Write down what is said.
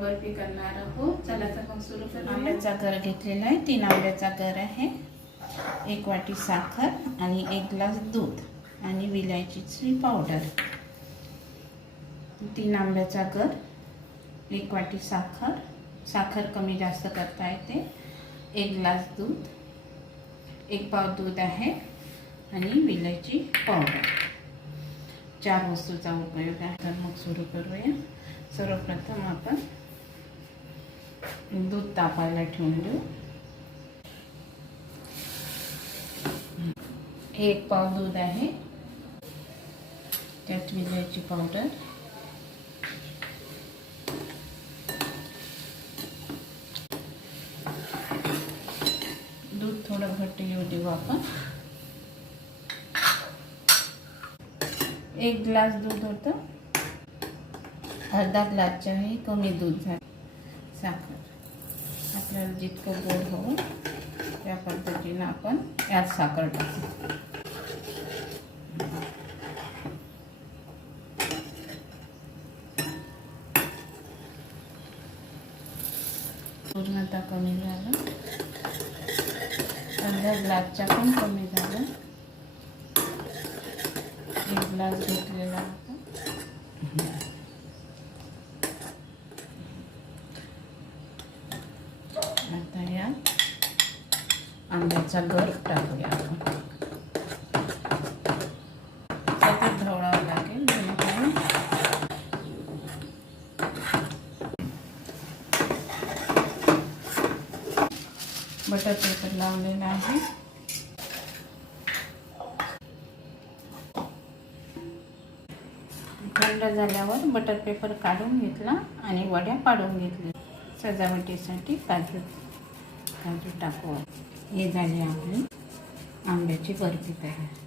बर्फी करणार आहोत. चला तर मग सुरू करूया. आंब्याचा गर घेतलेला आहे. 3 आंब्याचा गर आहे, 1 वाटी साखर आणि 1 ग्लास दूध आणि विलायचीची पावडर. 3 आंब्याचा गर, 1 वाटी साखर, साखर कमी जास्त करता येते, 1 ग्लास दूध, 1 पाव दूध आहे आणि विलायची पावडर. 4 वस्तूचा उपयोग आहे. तर मग सुरू करूया. सर्वप्रथम आपण दूध तापायला ठेवून देऊ. 1 पाव दूध आहे, त्यात विलायची पावडर, दूध थोडं घट्ट येऊ देऊ आपण. 1 ग्लास दूध होतं, अर्धा ग्लासच्याही कमी दूध झालं. साखर आपल्याला जितकं गोड हवं त्या पद्धतीनं आपण यात साखर टाकू. पूर्णतः कमी झालं, अर्ध्या ग्लासच्या पण कमी झालं. 1 ग्लास घेतलेला होता. आता यात आंब्याचा गर टाकूया आपण. सतत ढवळावं लागेल जेणेकरून बटर पेपर लावलेला आहे. थंड झाल्यावर बटर पेपर काढून घेतला आणि वड्या पाडून घेतल्या. सजावटीसाठी काजू टाकू. हे झाली आपली आंब्याची बर्फी तयार.